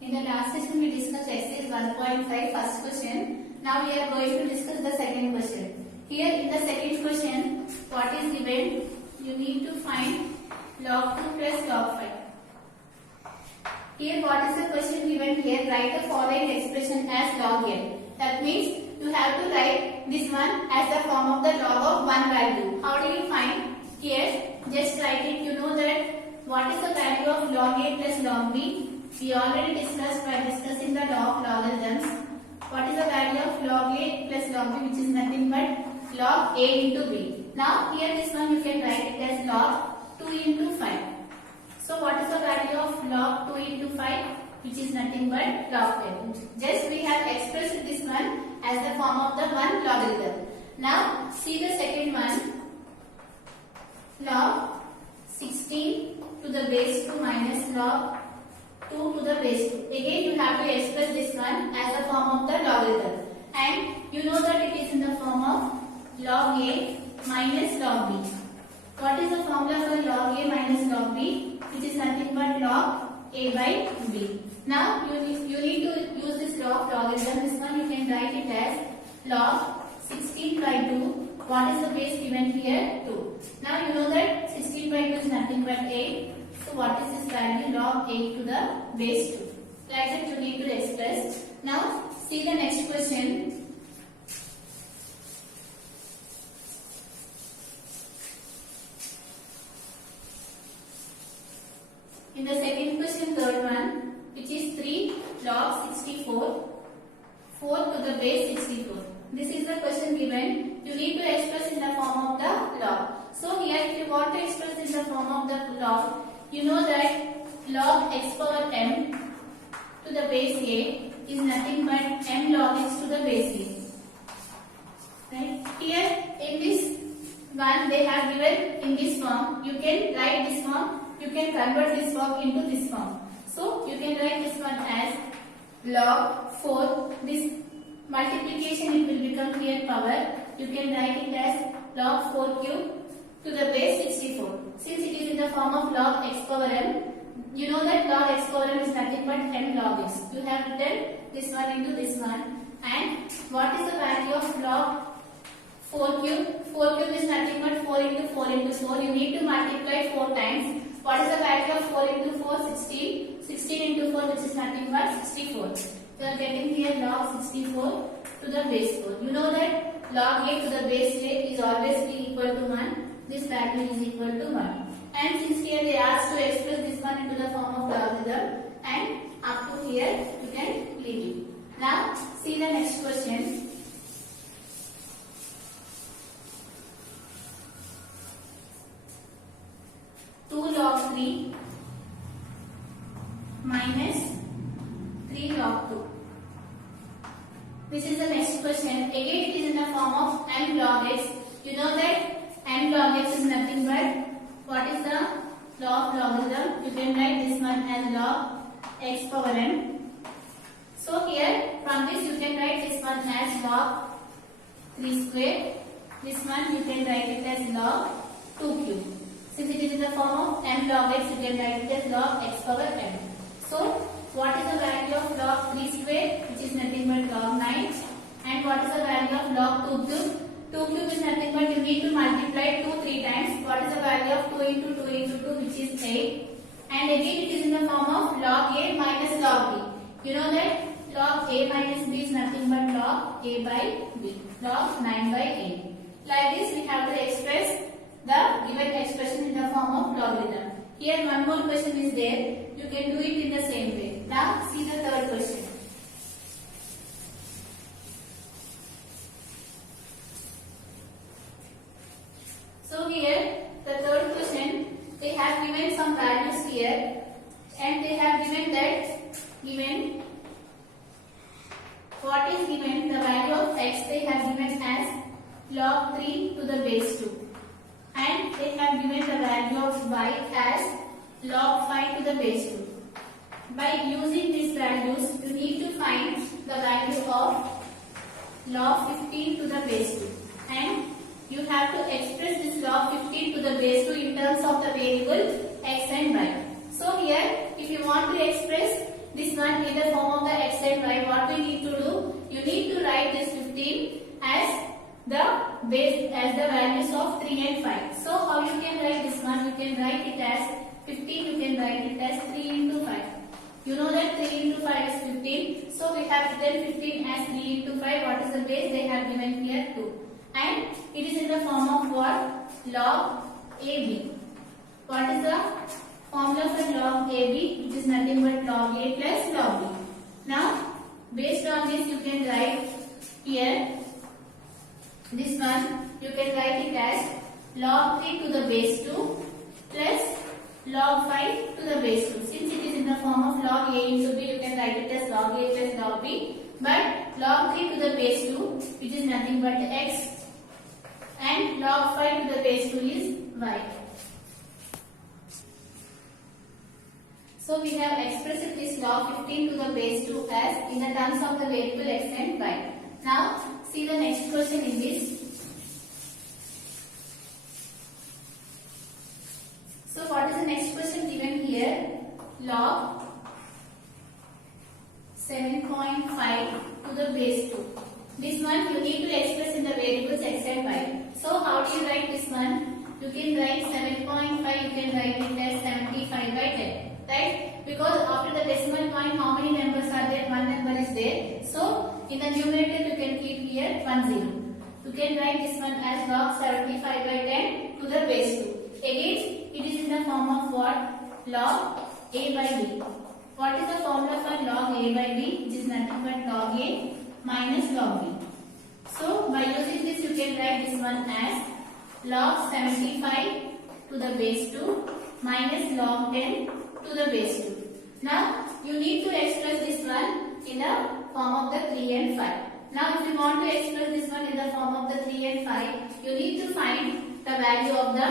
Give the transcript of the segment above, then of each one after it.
In the last session we discussed exercise 1.5 first question. Now we are going to discuss the second question. Here in the second question, what is given? You need to find log 2 plus log 5. Here what is the question given here? Write the following expression as log n. That means you have to write this one as the form of the log of one value. How do you find? Here just write it. You know that what is the value of log a plus log b? We already discussed by discussing the law of logarithms. What is the value of log a plus log b, which is nothing but log a into b. Now here this one you can write it as log 2 into 5. So what is the value of log 2 into 5, which is nothing but log 10. Just we have expressed this one as the form of the one logarithm. Now see the second one, log 16 to the base 2 minus log 2 to the base 2. Again you have to express this one as a form of the logarithm. And you know that it is in the form of log a minus log b. What is the formula for log a minus log b? Which is nothing but log a by b. Now you need to use this law of logarithm. This one you can write it as log 16 by 2. What is the base given here? 2. Now you know that 16 by 2 is nothing but 8. So what is this value? Log 8 to the base 2. Like that you need to express. Now see the next question. In the second question, third one, which is 3 log 64, 4 to the base 64. This is the question given. You need to express in the form of the log. So here if you want to express in the form of the log, you know that log x power m to the base a is nothing but m log x to the base a. Right? Here in this one they have given in this form. You can write this form. You can convert this form into this form. So you can write this one as log 4. This multiplication it will become here power. You can write it as log 4 cube to the base 64. Since it is in the form of log x power m, you know that log x power m is nothing but m log x. You have written this one into this one. And what is the value of log 4 cube? 4 cube is nothing but 4 into 4 into 4. You need to multiply 4 times. What is the value of 4 into 4? 16. 16 into 4, which is nothing but 64. You are getting here log 64 to the base 4. You know that log a to the base a is always be equal to 1. This value is equal to 1. And since here they asked to express this one into the form of logarithm, and up to here you can leave it. Now see the next question. Log 3 minus 3 log 2. This is the next question. Again it is in the form of m log x. You know that m log x is nothing but what is the law of logarithm? You can write this one as log x power m. So here from this you can write this one as log 3 square. This one you can write it as log 2 cube. Since it is in the form of m log x, you can write it as log x power m. So, what is the value of log 3 square, which is nothing but log 9? And what is the value of log 2 cube? 2 cube is nothing but you need to multiply 2 3 times. What is the value of 2 into 2 into 2, which is 8? And again it is in the form of log a minus log b. You know that log a minus b is nothing but log a by b. Log 9 by 8. Like this we have to express the given expression in the form of logarithm. Here one more question is there. You can do it in the same way. Now see the third question. So here the third question, they have given some values here, and they have given that what is given, the value of x they have given as log 3 to the base 2. And they have given the value of y as log 5 to the base 2. By using these values, you need to find the value of log 15 to the base 2. And you have to express this log 15 to the base 2 in terms of the variable x and y. So here, if you want to express this one in the form of the x and y, what we need to do? You need to write this 15 as the base, as the values of 3 and 5. So how you can write this one? You can write it as 15. You can write it as 3 into 5. You know that 3 into 5 is 15. So we have written 15 as 3 into 5. What is the base? They have given here 2. And it is in the form of what? Log AB. What is the formula for log AB? It is nothing but log A plus log B. Now, based on this, you can write here this one. You can write it as log 3 to the base 2 plus log 5 to the base 2. Since it is in the form of log A into B, you can write it as log A plus log B. But log 3 to the base 2, which is nothing but x, and log 5 to the base 2 is y. So we have expressed this log 15 to the base 2 as in the terms of the variable x and y. Now see the next question in this. So what is the next question given here? Log 7.5 to the base 2. This one you need to express in the variables x and y. So how do you write this one? You can write 7.5, you can write it as 75 by 10. Right? Because after the decimal point, how many numbers are there? One number is there. So in the numerator you can keep here 10. You can write this one as log 75 by 10 to the base 2. Again, it is in the form of what? Log A by B. What is the formula for log A by B? It is nothing but log A minus log B. So by using this, you can write this one as log 75 to the base 2 minus log 10 to the base 2. Now you need to express this one in the form of the 3 and 5. Now if you want to express this one in the form of the 3 and 5, you need to find the value of the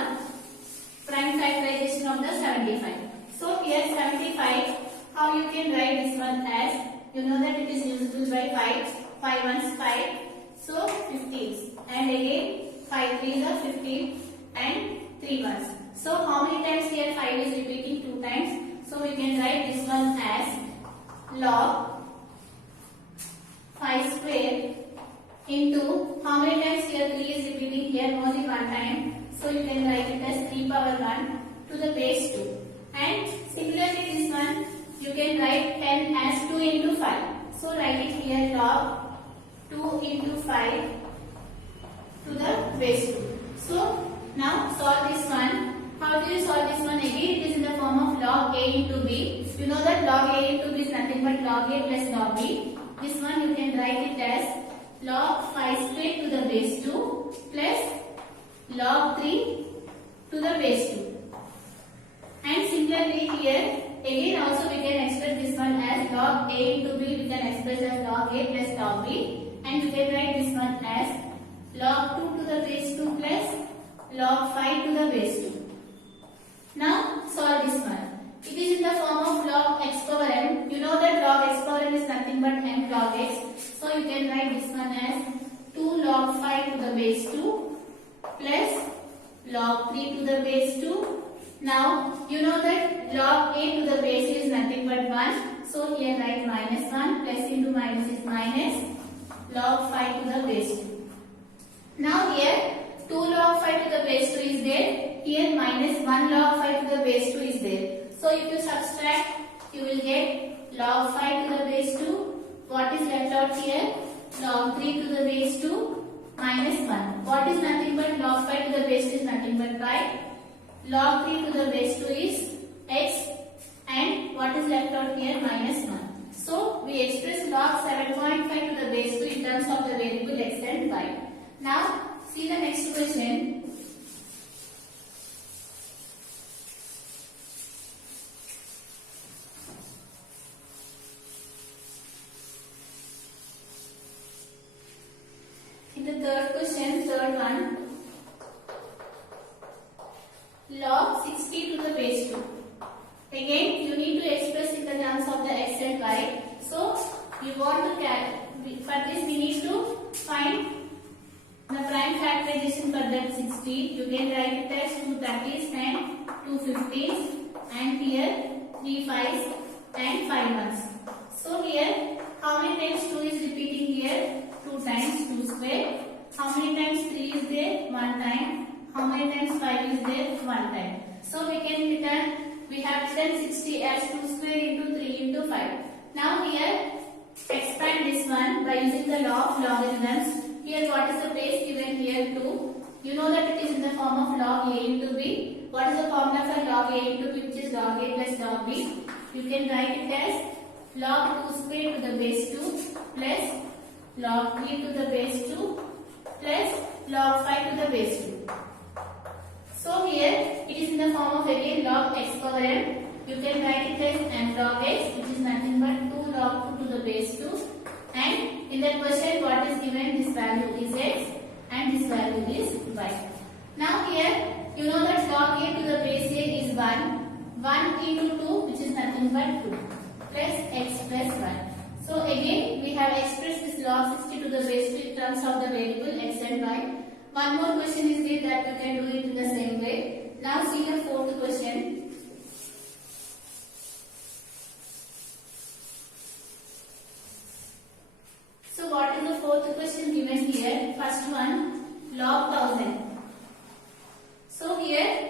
prime factorization of the 75. So here 75, how you can write this one as, you know that it is divisible by 5, 5 ones 5, so 15, and again 5 3s are 15 and 3 ones. So how many times here 5 is repeating? 2 times. So we can write this one as log 5 square into, how many times here 3 is repeating? Here only 1 time. So you can write it as 3 power 1 to the base 2. And similarly this one you can write 10 as 2 into 5. So write it here log 2 into 5 to the base 2. So now solve this one. How do you solve this one? Again it is in the form of log A into B. You know that log A into B is nothing but log A plus log B. This one you can write it as log 5 square to the base 2 plus log 3 to the base 2. And similarly here again also we can express this one as log A into B. We can express as log A plus log B. And you can write this one as log 2 to the base 2 plus log 5 to the base 2. Now solve this one. It is in the form of log x power m. You know that log x power m is nothing but m log x. So you can write this one as 2 log 5 to the base 2 plus log 3 to the base 2. Now you know that log a to the base is nothing but 1. So here write minus 1, plus into minus is minus log 5 to the base 2. Now here 2 log 5 to the base 2 is there. Here minus 1 log 5 to the base 2 is there. So if you subtract, you will get log 5 to the base 2. What is left out here? Log 3 to the base 2 minus 1. What is nothing but log 5 to the base 2 is nothing but 5. Log 3 to the base 2 is x, and what is left out here? Minus 1. So we express log 7.5 to the base 2 in terms of the variable x and y. Now see the next question. In the third question, third one, log 60 to the base 2. Again, you need to express in the terms of the x and y. So we want to for this we need to find the prime factorization for that 60. You can write it as 2 30s and 2 50s, and here 3 5s and 5 1s. 5 is there one time. So we can return, we have written 60 as 2 square into 3 into 5. Now here expand this one by using the law of logarithms. Here what is the place given here 2. You know that it is in the form of log a into b. What is the formula for log a into b, which is log a plus log b? You can write it as log 2 square to the base 2 plus log 3 to the base 2 plus log 5 to the base 2. So here it is in the form of again log x power m. You can write it as m log x, which is nothing but 2 log 2 to the base 2. And in that question what is given, this value is x and this value is y. Now here you know that log a to the base a is 1. 1 into 2, which is nothing but 2 plus x plus y. So again we have expressed this log 60 to the base 2 in terms of the variable x and y. One more question is there that you can do it in the same way. Now see the fourth question. So what is the fourth question given here? First one, log 1000. So here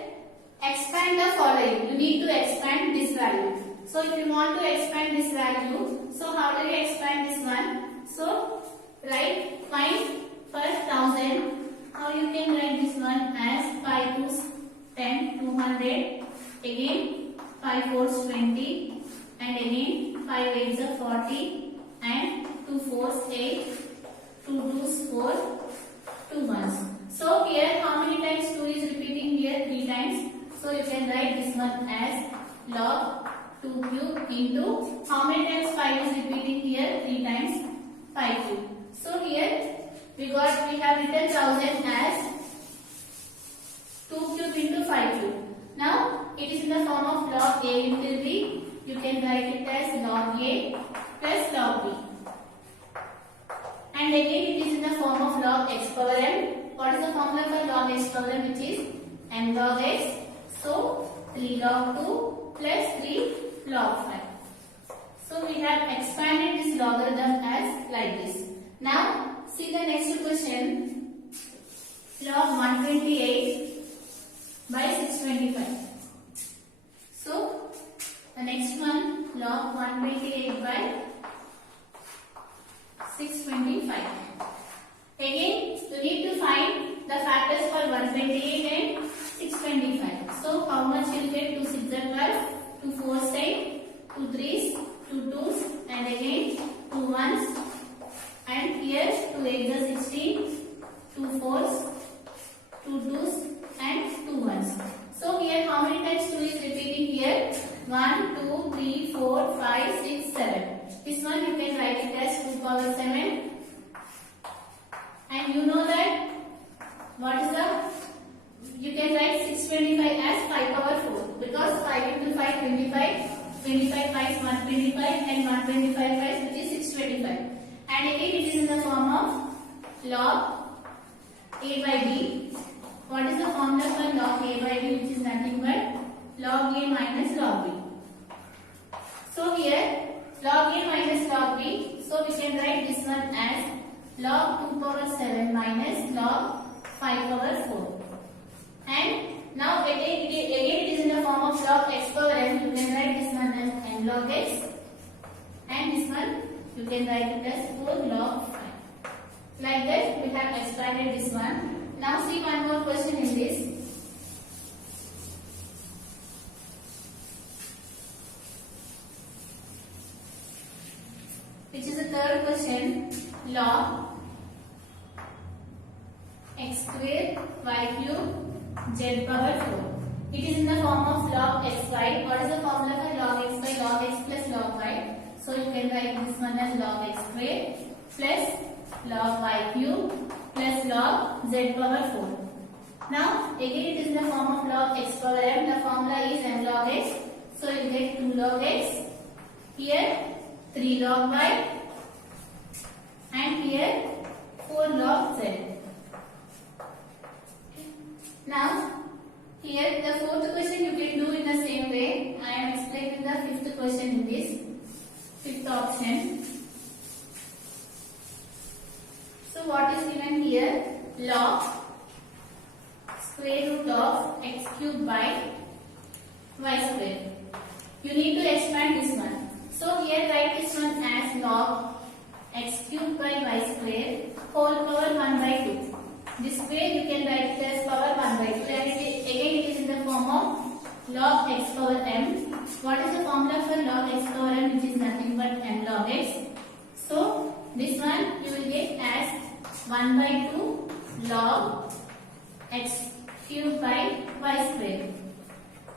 expand the following. You need to expand this value. So if you want to expand this value, so how do you expand this one? So write find first 1000. How you can write this one as 5 2s 10 200. Again 5 4s 20 and again 5 8s are 40 and 2 4s 8, 2 2s 4, 2 1s. So here how many times 2 is repeating here? 3 times. So you can write this one as log 2 cube into how many times 5 is repeating here? 3 times 5 cube. So here we have written 1000 as 2 cube into 5 cube. Now it is in the form of log a into b. You can write it as log a plus log b. And again it is in the form of log x power m. What is the formula for log x power m? Which is m log x. So 3 log 2 plus 3 log 5. So we have expanded this logarithm as like this. Now see the next question. Log 128 by 625. So the next one, log 128 by 625. Again you need to find the factors for 128 and 625. So how much you will get? 2 6 are 12, 2 4s 8, 2 3s, 2 2s and again 2 1s. And here 2 8s are 16, 2 4s, 2 2s and 2 1s. So here how many times 2 is repeating here? 1, 2, 3, 4, 5, 6, 7. This one you can write it as 2 power 7. And you know that what is the, you can write 625 as 5 power 4 because 5 into 5 25, 25 5 125 and 125 5 which is 625. And again it is in the form of log a by b. What is the formula for log a by b? Which is nothing but log a minus log b. So here log a minus log b. So we can write this one as log 2 power 7 minus log 5 power 4. And now again it is in the form of log x power m. You can write this one as m log x. And this one you can write it as 4 log 5. Like that we have expanded this one. Now see one more question in this. Which is the third question. Log x square y cube z power 4. It is in the form of log xy. What is the formula for log xy? Log x plus log y. So you can write this one as log x square plus log y cube plus log z power 4. Now again it is in the form of log x power m. The formula is m log x. So you get 2 log x. Here 3 log y. And here 4 log z. Now here the fourth question you can do in the same way. I am explaining the fifth question in this. Fifth option. So what is given here? Log square root of x cube by y square. You need to expand this one. So here write this one as log x cube by y square whole power 1 by 2. This way you can write it as power 1 by 2 and again it is in the form of log x power m. What is the formula for log x power m, which is nothing but m log x. So this one you will get as 1 by 2 log x cube by y square.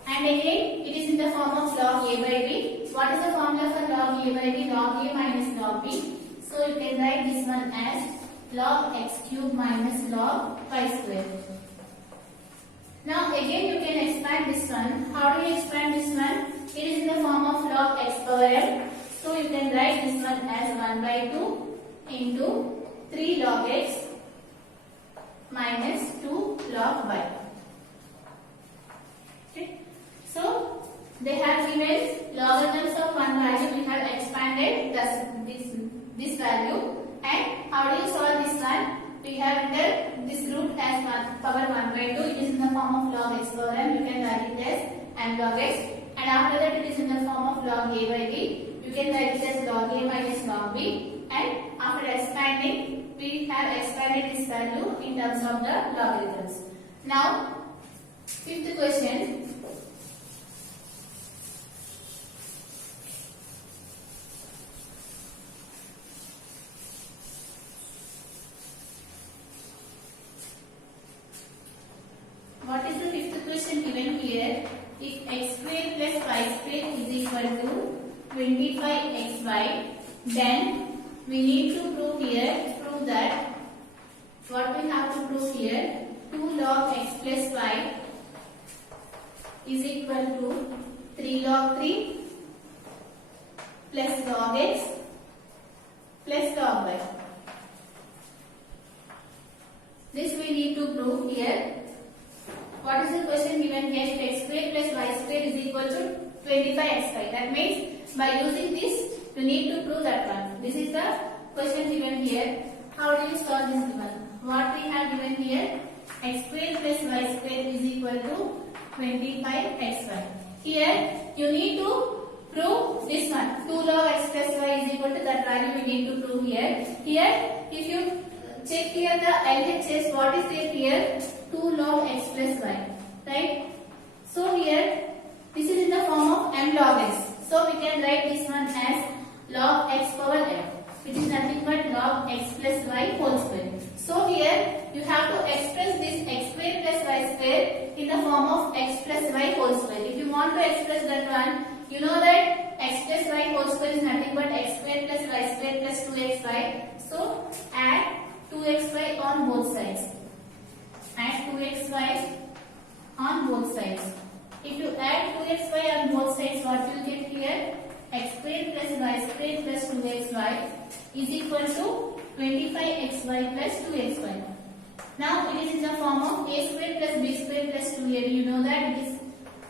And again it is in the form of log a by b. What is the formula for log a by b? Log a minus log b. So you can write this one as log x cube minus log y square. Now again you can expand this one. How do you expand this one? It is in the form of log x power m. So you can write this one as 1 by 2 into 3 log x minus 2 log y. Okay. So they have given logarithms of one value. We have expanded this value. And how do you solve this one? We have entered this root as power 1 by 2. It is in the form of log x power m. You can write it as m log x. And after that it is in the form of log a by b. You can write it as log a minus log b. And after expanding, we have expanded this value in terms of the logarithms. Now, fifth question. What is the fifth question given here? If x square plus y square is equal to 25xy, then we need to prove that what we have to prove here, 2 log x plus y is equal to 3 log 3 plus log x plus log y. This we need to prove here. What is the question given here? If x square plus y square is equal to 25xy. That means by using this, you need to prove that one. This is the question given here. How do you solve this one? What we have given here? X square plus y square is equal to 25xy. Here, you need to prove this one. 2 log x plus y is equal to that value we need to prove here. Here, if you check here the LHS, what is there here? 2 log x plus y, right? So here, this is in the form of m log x. So we can write this one as log x power m, which is nothing but log x plus y whole square. So here, you have to express this x square plus y square in the form of x plus y whole square. If you want to express that one, you know that x plus y whole square is nothing but x square plus y square plus 2xy. So add 2xy on both sides. Add 2xy on both sides. If you add 2xy on both sides, what you will get here? X square plus y square plus 2xy is equal to 25xy plus 2xy. Now it is in the form of a square plus b square plus 2ab. You know that it is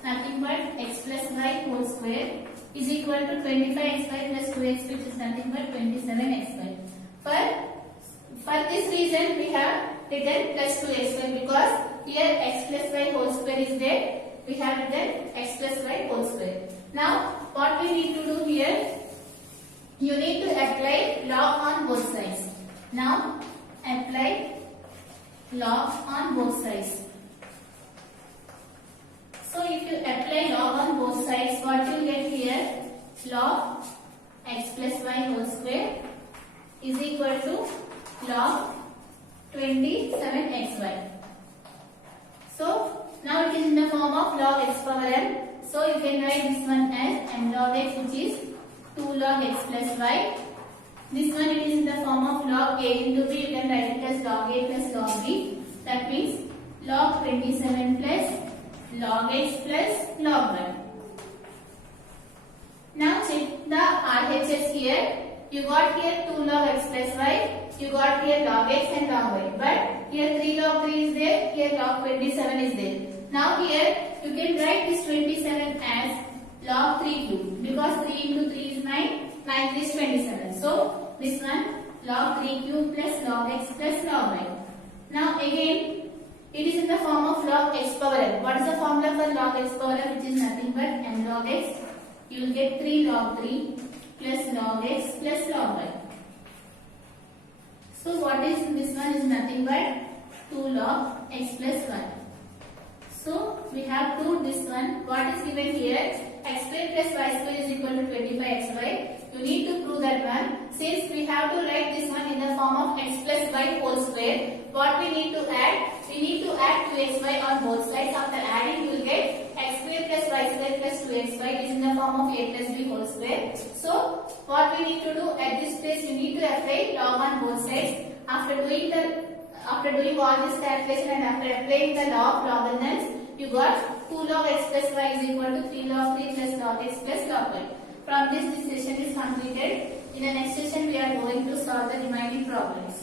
nothing but x plus y whole square is equal to 25xy plus 2x, which is nothing but 27xy. For this reason, we have written plus 2xy because here x plus y whole square is there. We have written x plus y whole square. Now, what we need to do here, you need to apply log on both sides. Now, apply log on both sides. So, if you apply log on both sides, what you get here? Log x plus y whole square is equal to log 27xy. So, now it is in the form of log x power m. So, you can write this one as m log x, which is 2 log x plus y. This one it is in the form of log a into b. You can write it as log a plus log b. That means log 27 plus log x plus log y. Now check the RHS here. You got here 2 log x plus y. You got here log x and log y. But here 3 log 3 is there. Here log 27 is there. Now here you can write this 27 as log 3 cube. Because 3 into 3 is 9. 9 is 27. So this one log 3 cube plus log x plus log y. Now again It is in the form of log x power n. What is the formula for log x power n? Which is nothing but m log x. You will get 3 log 3 plus log x plus log y. So what is this one is nothing but 2 log x plus y. So we have proved this one. What is given here? X square plus y square is equal to 25xy. You need to prove that one. Since we have to write this one in the form of x plus y whole square, what we need to add? We need to add 2xy on both sides. After adding, you will get x square plus y square plus 2xy is in the form of a plus b whole square. So what we need to do at this place, you need to apply log on both sides. After doing all this calculation and after applying the law of logarithms, you got 2 log x plus y is equal to 3 log 3 plus log x plus log y. From this session is completed. In the next session, we are going to solve the remaining problems.